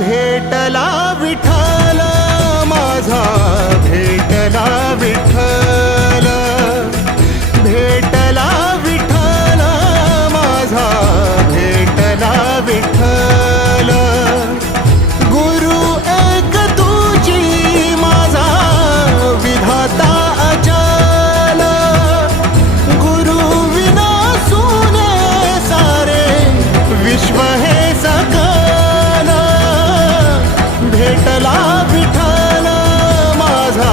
भेटला विठ्ठल माझा, भेटला विठ्ठल, भेटला विठ्ठल माझा, भेटला विठ्ठल. गुरु एक तुझी माझा विधाता अचल, गुरु विना सुने सारे विश्व हे सकल. भेटला विठ्ठल माझा,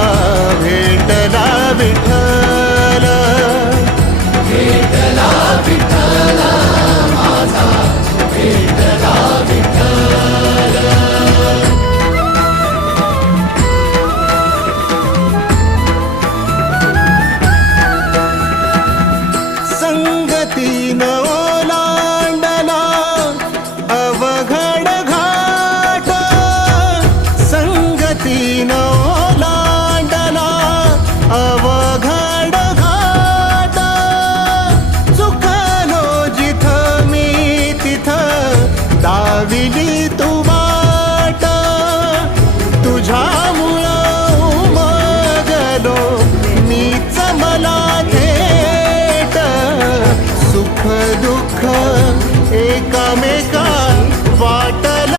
भेटला विठ्ठल, भेटला विठ्ठल माझा, भेटला विठ्ठल. संगतीन ओलांडला अवघड घाट, संगतीन ओलांडला अवघड घाट. चुकलो जिथं मी तिथं दाविली तू वाट, तुझ्यामुळं उमगलो मीच मला थेट. सुख दुःख एकामेका